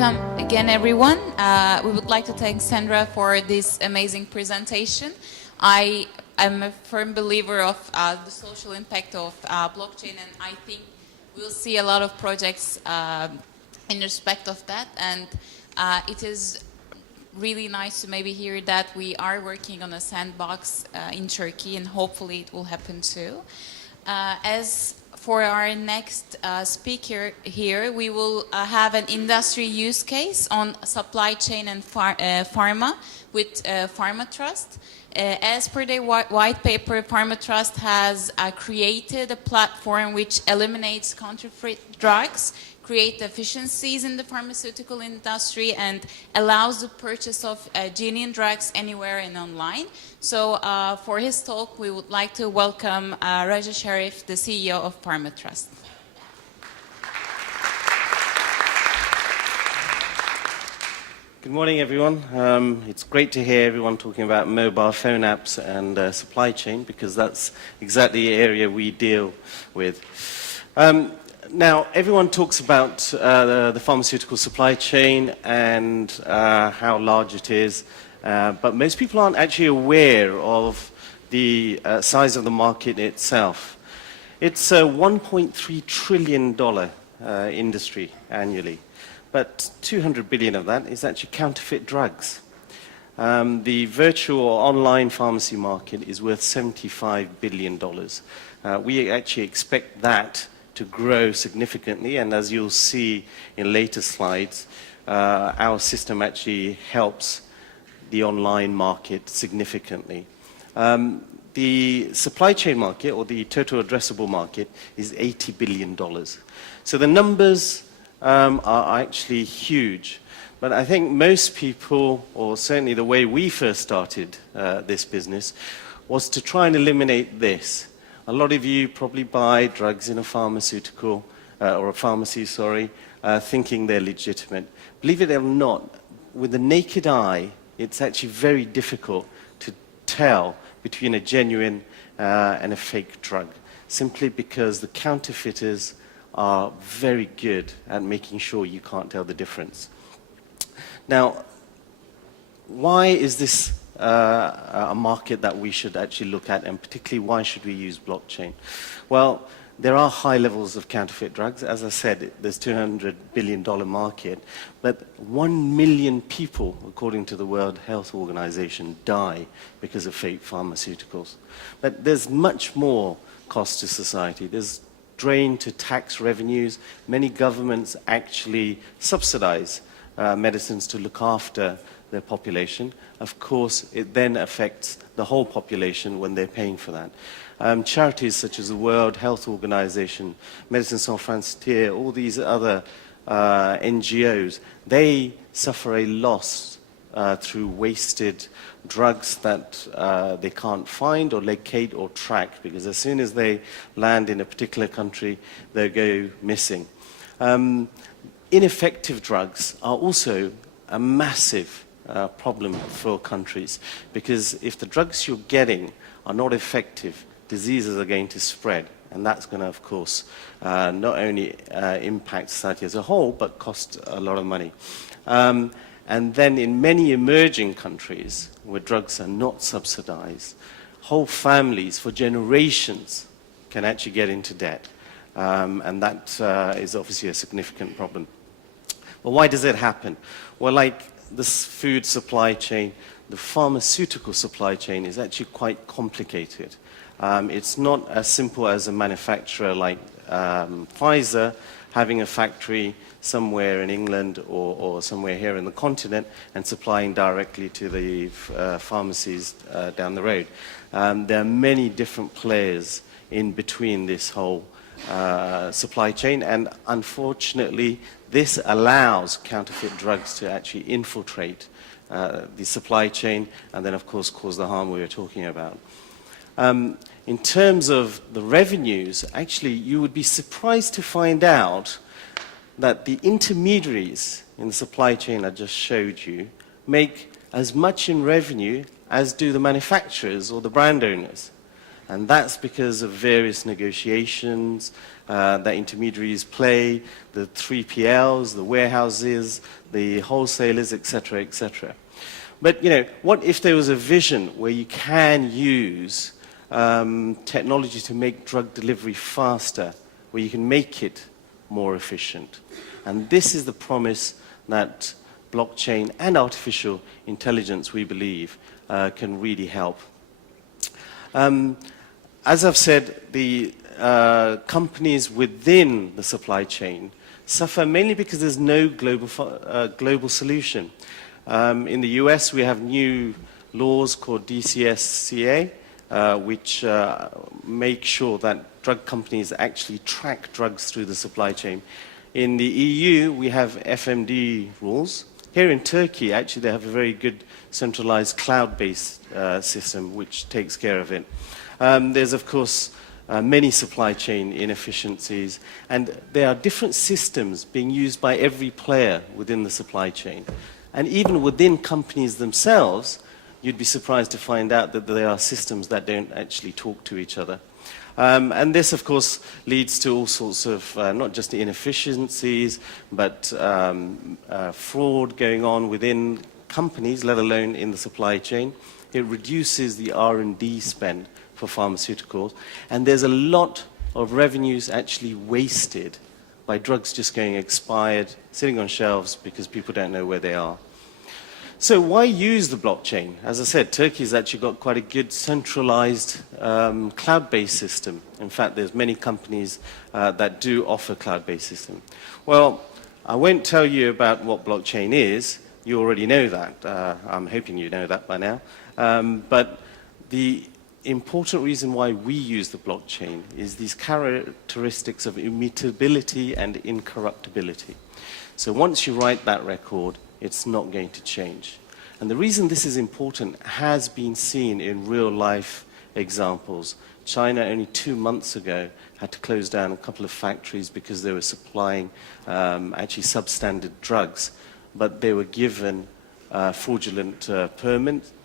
Welcome again, everyone. We would like to thank Sandra for this amazing presentation. I am a firm believer of the social impact of blockchain, and I think we'll see a lot of projects in respect of that. And it is really nice to maybe hear that we are working on a sandbox in Turkey, and hopefully it will happen too. As for our next speaker here, we will have an industry use case on supply chain and pharma with Pharma Trust. As per their white paper, Pharma Trust has created a platform which eliminates counterfeit drugs, create efficiencies in the pharmaceutical industry, and allows the purchase of genuine drugs anywhere and online. So for his talk, we would like to welcome Raja Sharif, the CEO of Pharma Trust. Good morning, everyone. It's great to hear everyone talking about mobile phone apps and supply chain, because that's exactly the area we deal with. Now, everyone talks about the pharmaceutical supply chain and how large it is, but most people aren't actually aware of the size of the market itself. It's a $1.3 trillion industry annually, but 200 billion of that is actually counterfeit drugs. The virtual or online pharmacy market is worth $75 billion. We actually expect that to grow significantly, and as you'll see in later slides, our system actually helps the online market significantly. The supply chain market, or the total addressable market, is $80 billion. So the numbers are actually huge. But I think most people, or certainly the way we first started this business, was to try and eliminate this. A lot of you probably buy drugs in a pharmaceutical, or a pharmacy, thinking they're legitimate. Believe it or not, with the naked eye, it's actually very difficult to tell between a genuine and a fake drug, simply because the counterfeiters are very good at making sure you can't tell the difference. Now, why is this a market that we should actually look at, and particularly why should we use blockchain? Well, there are high levels of counterfeit drugs. As I said, there's $200 billion market, but 1 million people, according to the World Health Organization, die because of fake pharmaceuticals. But there's much more cost to society. There's drain to tax revenues. Many governments actually subsidize medicines to look after their population. Of course, it then affects the whole population when they're paying for that. Charities such as the World Health Organization, Médecins Sans Frontières, all these other NGOs, they suffer a loss through wasted drugs that they can't find or locate or track, because as soon as they land in a particular country, they go missing. Ineffective drugs are also a massive problem for countries, because if the drugs you're getting are not effective, diseases are going to spread, and that's going to, of course, not only impact society as a whole, but cost a lot of money. And then in many emerging countries where drugs are not subsidized, whole families for generations can actually get into debt, and that is obviously a significant problem. Well, why does it happen? Well, like this food supply chain, the pharmaceutical supply chain is actually quite complicated. It's not as simple as a manufacturer like Pfizer having a factory somewhere in England or somewhere here in the continent and supplying directly to the pharmacies down the road. There are many different players in between this whole supply chain, and unfortunately this allows counterfeit drugs to actually infiltrate the supply chain and then of course cause the harm we were talking about. In terms of the revenues, actually you would be surprised to find out that the intermediaries in the supply chain I just showed you make as much in revenue as do the manufacturers or the brand owners. And that's because of various negotiations that intermediaries play, the 3PLs, the warehouses, the wholesalers, etc., etc. But, you know, what if there was a vision where you can use technology to make drug delivery faster, where you can make it more efficient? And this is the promise that blockchain and artificial intelligence, we believe, can really help. As I've said, the companies within the supply chain suffer mainly because there's no global solution. In the US, we have new laws called DCSCA, which make sure that drug companies actually track drugs through the supply chain. In the EU, we have FMD rules. Here in Turkey, actually, they have a very good centralized cloud-based system which takes care of it. There's, of course, many supply chain inefficiencies, and there are different systems being used by every player within the supply chain. And even within companies themselves, you'd be surprised to find out that there are systems that don't actually talk to each other. And this, of course, leads to all sorts of not just inefficiencies, but fraud going on within companies, let alone in the supply chain. It reduces the R&D spend for pharmaceuticals, and there's a lot of revenues actually wasted by drugs just going expired, sitting on shelves because people don't know where they are. So why use the blockchain? As I said, Turkey's actually got quite a good centralized cloud-based system. In fact, there's many companies that do offer cloud-based system. Well, I won't tell you about what blockchain is. You already know that. I'm hoping you know that by now. But the important reason why we use the blockchain is these characteristics of immutability and incorruptibility. So once you write that record, it's not going to change. And the reason this is important has been seen in real-life examples. China, only 2 months ago, had to close down a couple of factories because they were supplying actually substandard drugs, but they were given fraudulent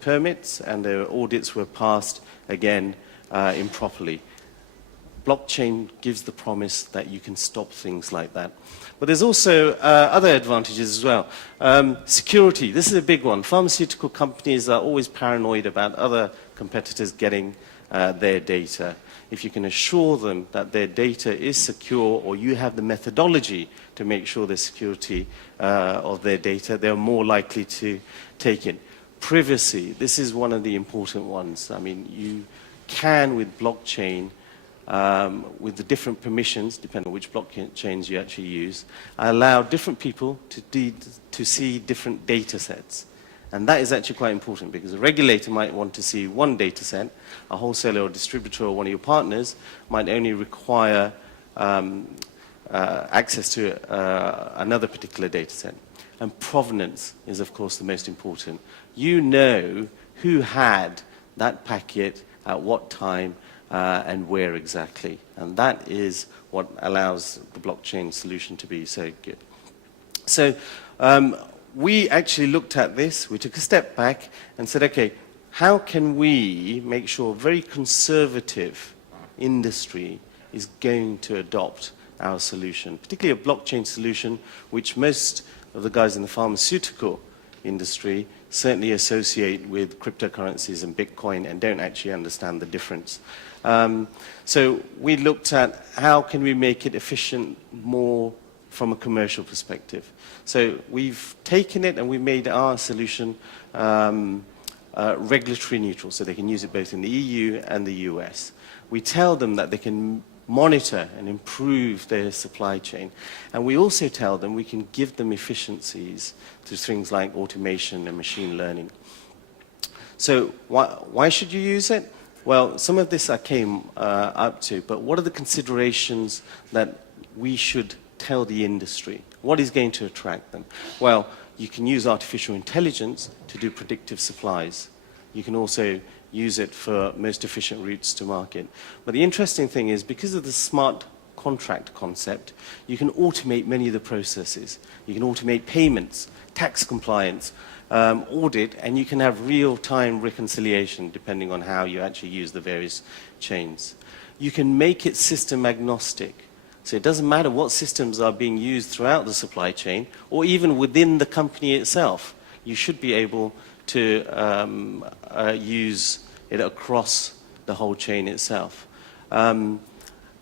permits, and their audits were passed, again, improperly. Blockchain gives the promise that you can stop things like that. But there's also other advantages as well. Security, this is a big one. Pharmaceutical companies are always paranoid about other competitors getting their data. If you can assure them that their data is secure, or you have the methodology to make sure the security of their data, they're more likely to take it. Privacy, this is one of the important ones. I mean, you can, with blockchain, with the different permissions, depending on which blockchains you actually use, allow different people to see different data sets. And that is actually quite important, because a regulator might want to see one data set, a wholesaler or distributor or one of your partners might only require access to another particular data set. And provenance is, of course, the most important. You know who had that packet at what time, and where exactly. And that is what allows the blockchain solution to be so good. So we actually looked at this, we took a step back and said, okay, how can we make sure a very conservative industry is going to adopt our solution, particularly a blockchain solution, which most of the guys in the pharmaceutical industry certainly associate with cryptocurrencies and Bitcoin and don't actually understand the difference. So we looked at how can we make it efficient more from a commercial perspective. So we've taken it and we made our solution regulatory neutral, so they can use it both in the EU and the US. We tell them that they can monitor and improve their supply chain. And we also tell them we can give them efficiencies through things like automation and machine learning. So why should you use it? Well, some of this I came up to, but what are the considerations that we should tell the industry? What is going to attract them? Well, you can use artificial intelligence to do predictive supplies. You can also use it for most efficient routes to market. But the interesting thing is, because of the smart contract concept, you can automate many of the processes. You can automate payments, tax compliance, audit, and you can have real-time reconciliation depending on how you actually use the various chains. You can make it system agnostic. So it doesn't matter what systems are being used throughout the supply chain or even within the company itself. You should be able to use it across the whole chain itself.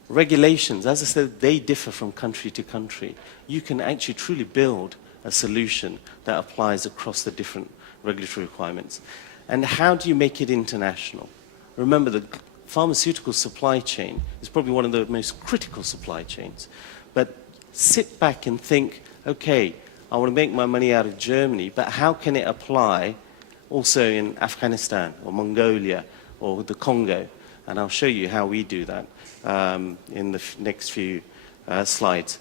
Regulations, as I said, they differ from country to country. You can actually truly build a solution that applies across the different regulatory requirements. And how do you make it international? Remember, the pharmaceutical supply chain is probably one of the most critical supply chains. But sit back and think, okay, I want to make my money out of Germany, but how can it apply also in Afghanistan or Mongolia or the Congo? And I'll show you how we do that in the next few slides.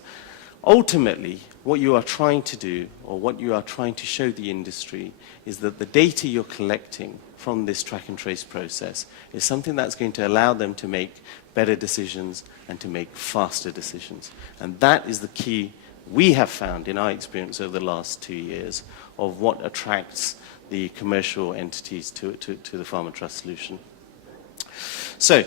Ultimately, what you are trying to do, or what you are trying to show the industry, is that the data you're collecting from this track and trace process is something that's going to allow them to make better decisions and to make faster decisions. And that is the key we have found in our experience over the last 2 years of what attracts the commercial entities to the Pharma Trust solution. So,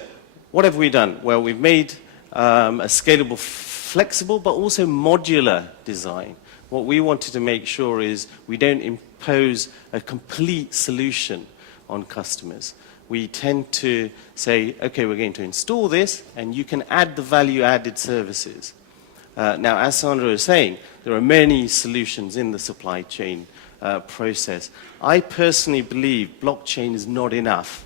what have we done? Well, we've made a scalable, flexible, but also modular design. What we wanted to make sure is we don't impose a complete solution on customers. We tend to say, okay, we're going to install this, and you can add the value-added services. Now, as Sandra was saying, there are many solutions in the supply chain process. I personally believe blockchain is not enough.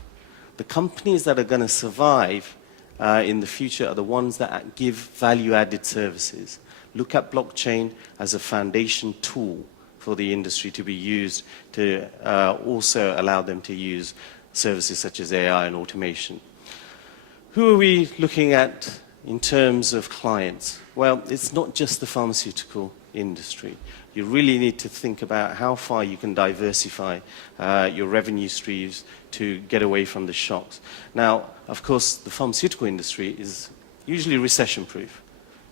The companies that are going to survive in the future are the ones that give value-added services. Look at blockchain as a foundation tool for the industry to be used to also allow them to use services such as AI and automation. Who are we looking at in terms of clients? Well, it's not just the pharmaceutical industry. You really need to think about how far you can diversify your revenue streams to get away from the shocks. Now, of course, the pharmaceutical industry is usually recession-proof.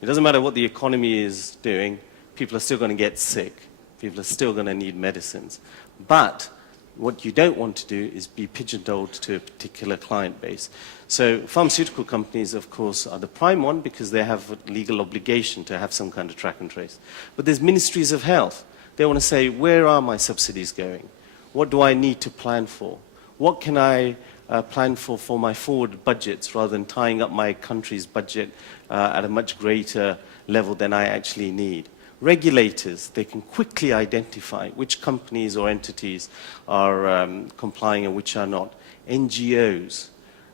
It doesn't matter what the economy is doing, people are still going to get sick. People are still going to need medicines. But what you don't want to do is be pigeonholed to a particular client base. So pharmaceutical companies, of course, are the prime one because they have a legal obligation to have some kind of track and trace. But there's ministries of health. They want to say, where are my subsidies going? What do I need to plan for? What can I plan for my forward budgets rather than tying up my country's budget at a much greater level than I actually need? Regulators, they can quickly identify which companies or entities are complying and which are not. NGOs,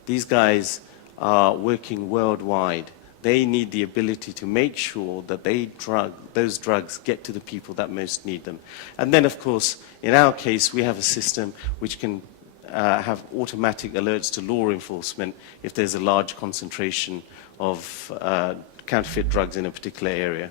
these guys are working worldwide. They need the ability to make sure that those drugs get to the people that most need them. And then, of course, in our case, we have a system which can have automatic alerts to law enforcement if there's a large concentration of counterfeit drugs in a particular area.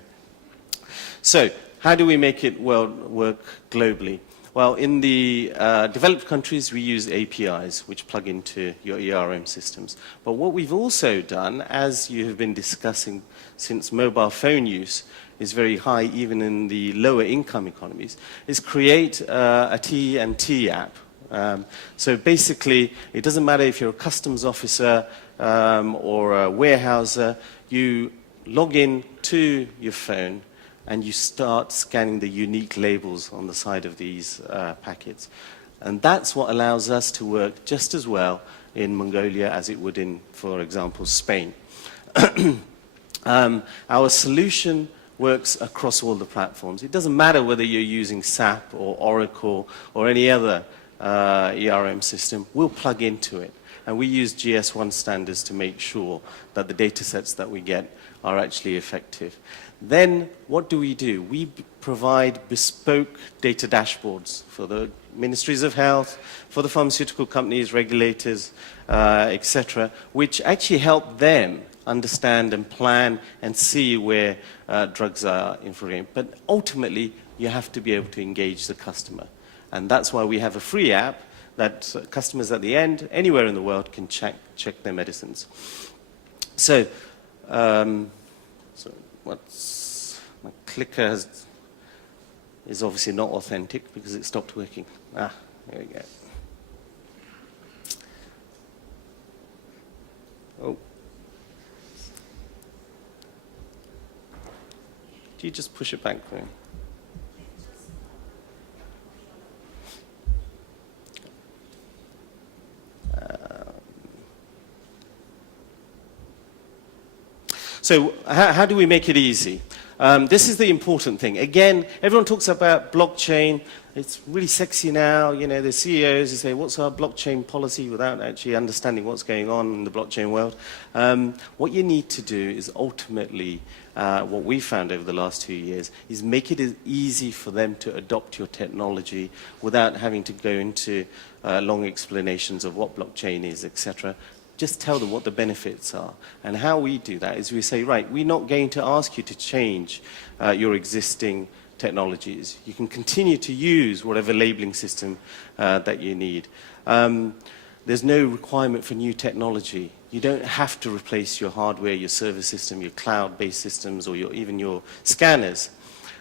So, how do we make it work globally? Well, in the developed countries, we use APIs, which plug into your ERM systems. But what we've also done, as you have been discussing, since mobile phone use is very high even in the lower income economies, is create a T&T app. So basically, it doesn't matter if you're a customs officer or a warehouser, you log in to your phone, and you start scanning the unique labels on the side of these packets. And that's what allows us to work just as well in Mongolia as it would in, for example, Spain. Our solution works across all the platforms. It doesn't matter whether you're using SAP or Oracle or any other ERM system, we'll plug into it. And we use GS1 standards to make sure that the data sets that we get are actually effective. Then what do? We provide bespoke data dashboards for the ministries of health, for the pharmaceutical companies, regulators, etc., which actually help them understand and plan and see where drugs are infringing. But ultimately, you have to be able to engage the customer. And that's why we have a free app that customers at the end, anywhere in the world, can check their medicines. So, my clicker is obviously not authentic because it stopped working. Ah, there we go. Oh. Do you just push it back for me? So how do we make it easy? This is the important thing. Again, everyone talks about blockchain. It's really sexy now. You know, the CEOs who say, what's our blockchain policy, without actually understanding what's going on in the blockchain world. What you need to do is ultimately, what we found over the last 2 years, is make it as easy for them to adopt your technology without having to go into long explanations of what blockchain is, etc. Just tell them what the benefits are. And how we do that is we say, right, we're not going to ask you to change your existing technologies. You can continue to use whatever labeling system that you need. There's no requirement for new technology. You don't have to replace your hardware, your server system, your cloud-based systems, or even your scanners.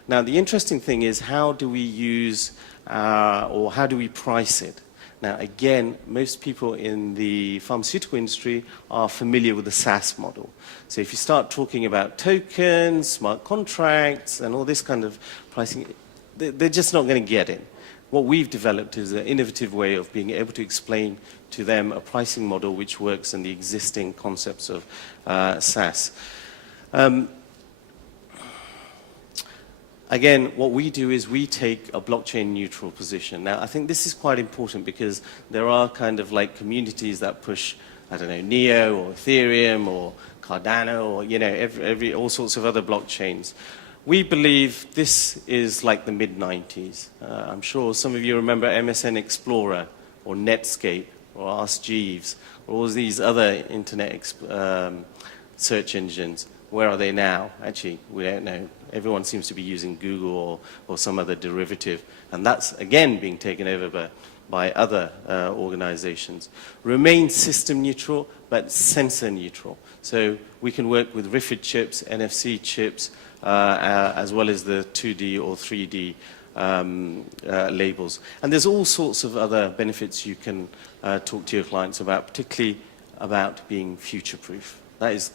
Now, the interesting thing is, how do we use, or how do we price it? Now, again, most people in the pharmaceutical industry are familiar with the SaaS model. So if you start talking about tokens, smart contracts, and all this kind of pricing, they're just not going to get it. What we've developed is an innovative way of being able to explain to them a pricing model which works in the existing concepts of SaaS. Again, what we do is we take a blockchain neutral position. Now, I think this is quite important because there are kind of like communities that push, I don't know, Neo or Ethereum or Cardano or, you know, all sorts of other blockchains. We believe this is like the mid-90s. I'm sure some of you remember MSN Explorer or Netscape or Ask Jeeves or all these other internet search engines. Where are they now? Actually, we don't know. Everyone seems to be using Google or some other derivative. And that's, again, being taken over by other organizations. Remain system neutral, but sensor neutral. So we can work with RFID chips, NFC chips, as well as the 2D or 3D labels. And there's all sorts of other benefits you can talk to your clients about, particularly about being future-proof. That is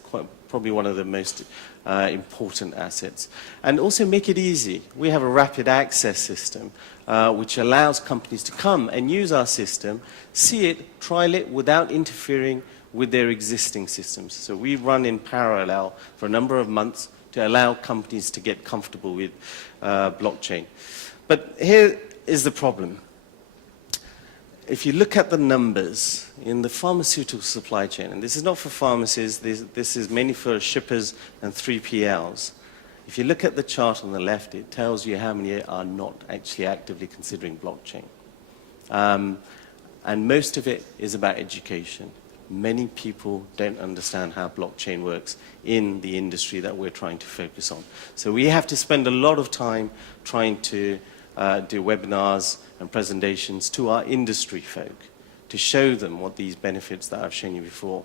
probably one of the most important assets. And also make it easy. We have a rapid access system which allows companies to come and use our system, see it, trial it without interfering with their existing systems. So we run in parallel for a number of months to allow companies to get comfortable with blockchain. But here is the problem. If you look at the numbers in the pharmaceutical supply chain, and this is not for pharmacies, this is mainly for shippers and 3PLs. If you look at the chart on the left, it tells you how many are not actually actively considering blockchain. And most of it is about education. Many people don't understand how blockchain works in the industry that we're trying to focus on. So we have to spend a lot of time trying to do webinars and presentations to our industry folk to show them what these benefits that I've shown you before.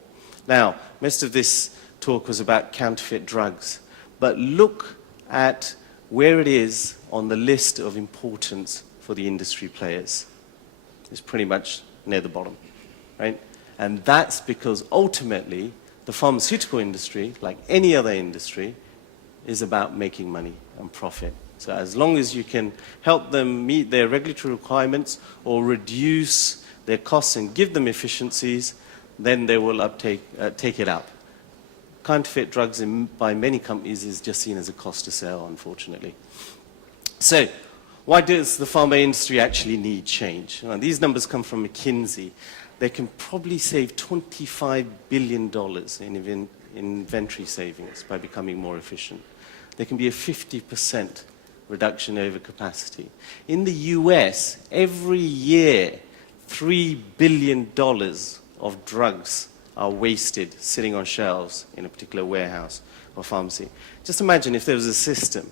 Now, most of this talk was about counterfeit drugs, but look at where it is on the list of importance for the industry players. It's pretty much near the bottom, right? And that's because ultimately the pharmaceutical industry, like any other industry, is about making money and profit. So as long as you can help them meet their regulatory requirements or reduce their costs and give them efficiencies, then they will take it up. Counterfeit drugs by many companies is just seen as a cost to sell, unfortunately. So why does the pharma industry actually need change? Now, these numbers come from McKinsey. They can probably save $25 billion in inventory savings by becoming more efficient. There can be a 50% reduction over capacity. In the US, every year, $3 billion of drugs are wasted sitting on shelves in a particular warehouse or pharmacy. Just imagine if there was a system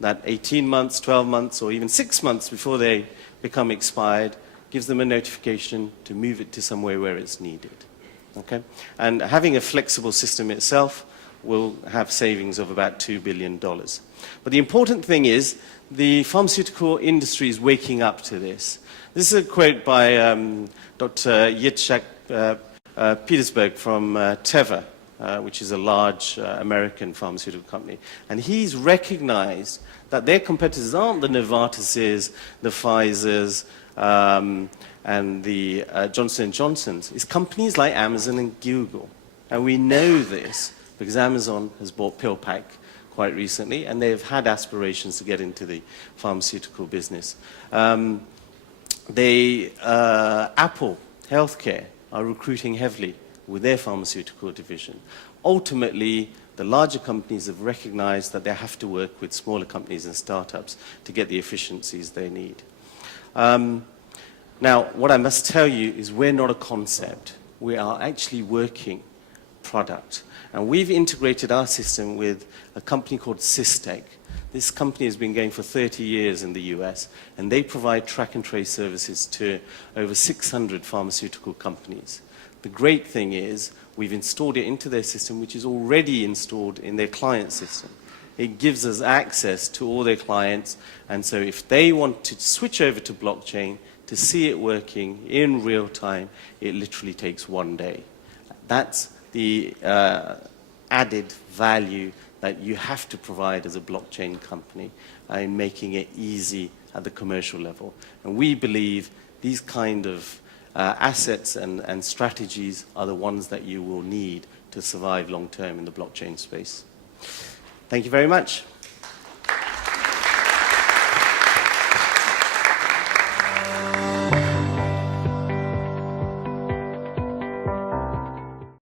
that 18 months, 12 months, or even 6 months before they become expired, gives them a notification to move it to somewhere where it's needed. Okay? And having a flexible system itself will have savings of about $2 billion. But the important thing is the pharmaceutical industry is waking up to this. This is a quote by Dr. Yitzhak Petersburg from Teva, which is a large American pharmaceutical company. And he's recognized that their competitors aren't the Novartises, the Pfizers, and the Johnson & Johnsons. It's companies like Amazon and Google. And we know this because Amazon has bought PillPack quite recently, and they've had aspirations to get into the pharmaceutical business. Apple Healthcare are recruiting heavily with their pharmaceutical division. Ultimately, the larger companies have recognized that they have to work with smaller companies and startups to get the efficiencies they need. Now, what I must tell you is we're not a concept. We are actually working product. And we've integrated our system with a company called Systec. This company has been going for 30 years in the US, and they provide track and trace services to over 600 pharmaceutical companies. The great thing is we've installed it into their system, which is already installed in their client system. It gives us access to all their clients, and so if they want to switch over to blockchain to see it working in real time, it literally takes 1 day. That's the added value that you have to provide as a blockchain company in making it easy at the commercial level. And we believe these kind of assets and strategies are the ones that you will need to survive long term in the blockchain space. Thank you very much.